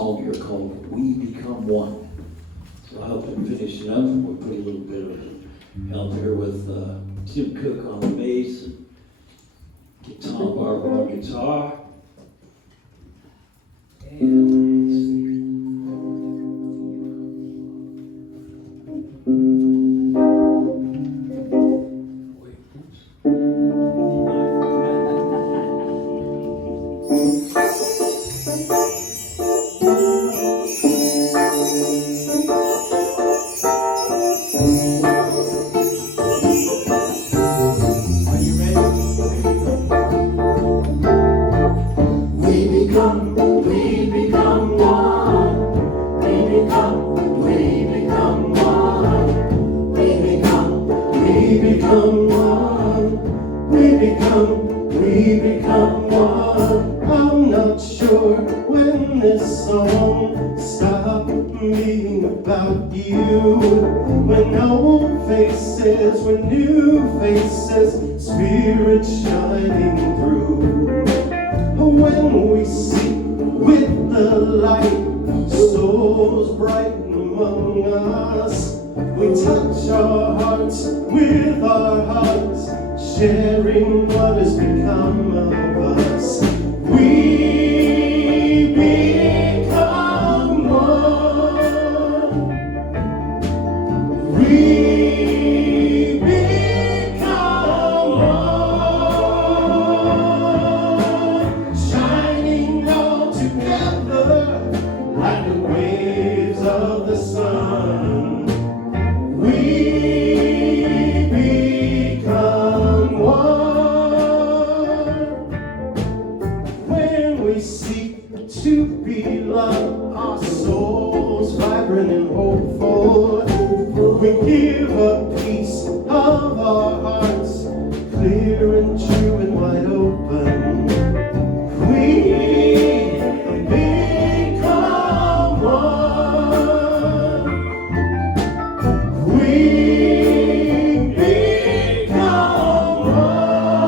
song here called We Become One. So I hope to finish it up. We'll put a little bit of help here with Tim Cook on the bass, and Tom Barber on guitar. We become one. I'm not sure when this song stopped being about you. When old faces, when new faces, spirit shining through. When we see with the light, souls brighten among us. We touch our hearts with our hearts, sharing what has become of us. We become one. We become one. Shining all together like the waves of the sun. We become one. When we seek to be loved, our souls vibrant and hopeful. We give a piece of our hearts, clear and true and wide open. We become one. We become one.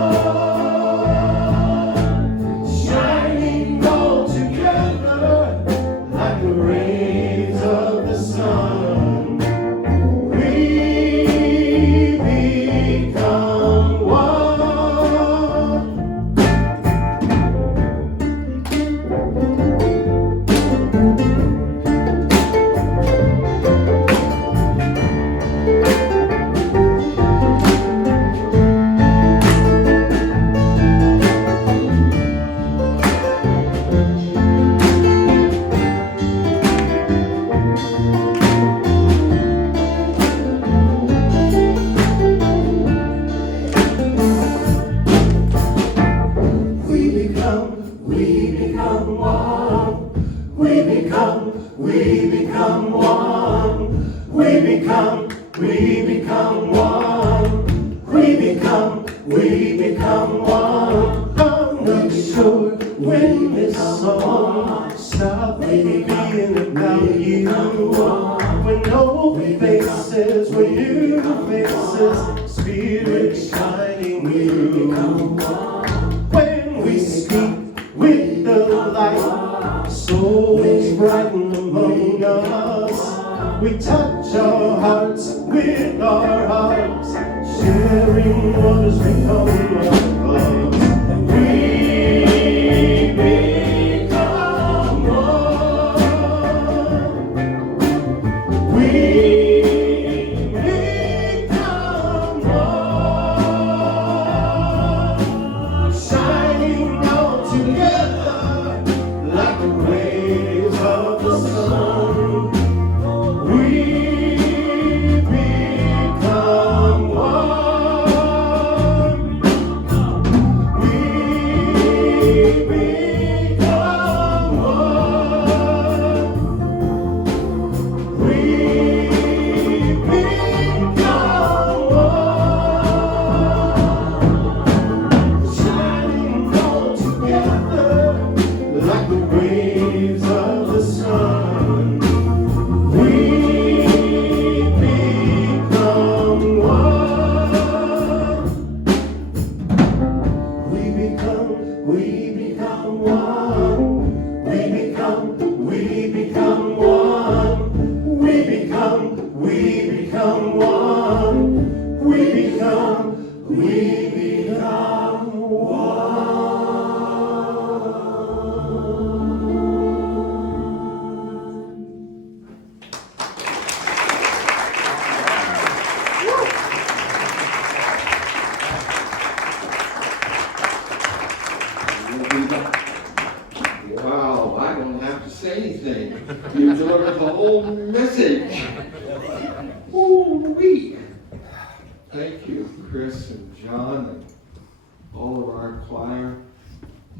Shining all together like the rays of the sun. We become one. We become one. We become one. We become one. We become one. I'm not sure when this song stopped being about you. When old faces, when new faces, spirit shining through. When we speak with the light, souls brighten among us. We touch our hearts with our hearts, sharing what has become of us. We become one. We become one. Shining all together like the waves of the sun. We become one. You delivered the whole message. Ooh-wee. Thank you, Chris and John and all of our choir.